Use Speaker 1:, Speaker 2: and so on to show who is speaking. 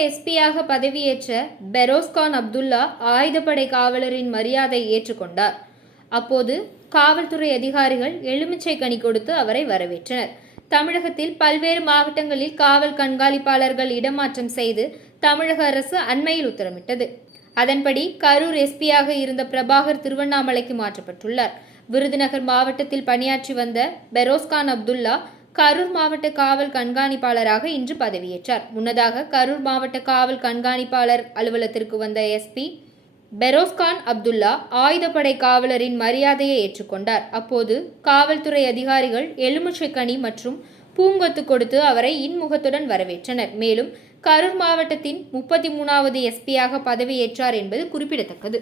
Speaker 1: எஸ்பியாக பதவியேற்ற பெரோஸ்கான் அப்துல்லா ஆயுதப்படை காவலரின் மரியாதை ஏற்றுக்கொண்டார். அப்போது காவல்துறை அதிகாரிகள் எலுமிச்சை கனி கொடுத்து அவரை வரவேற்றனர். தமிழகத்தில் பல்வேறு மாவட்டங்களில் காவல் கண்காணிப்பாளர்கள் இடமாற்றம் செய்து தமிழக அரசு அண்மையில் உத்தரவிட்டது. அதன்படி கரூர் எஸ்பியாக இருந்த பிரபாகர் திருவண்ணாமலைக்கு மாற்றப்பட்டுள்ளார். விருதுநகர் மாவட்டத்தில் பணியாற்றி வந்த பெரோஸ்கான் அப்துல்லா கரூர் மாவட்ட காவல் கண்காணிப்பாளராக இன்று பதவியேற்றார். முன்னதாக கரூர் மாவட்ட காவல் கண்காணிப்பாளர் அலுவலகத்திற்கு வந்த எஸ்பி பெரோஸ்கான் அப்துல்லா ஆயுதப்படை காவலரின் மரியாதையை ஏற்றுக்கொண்டார். அப்போது காவல்துறை அதிகாரிகள் எலுமிச்சைக்கனி மற்றும் பூங்கொத்து கொடுத்து அவரை இன்முகத்துடன் வரவேற்றனர். மேலும் கரூர் மாவட்டத்தின் முப்பத்தி மூணாவது எஸ்பியாக பதவியேற்றார் என்பது குறிப்பிடத்தக்கது.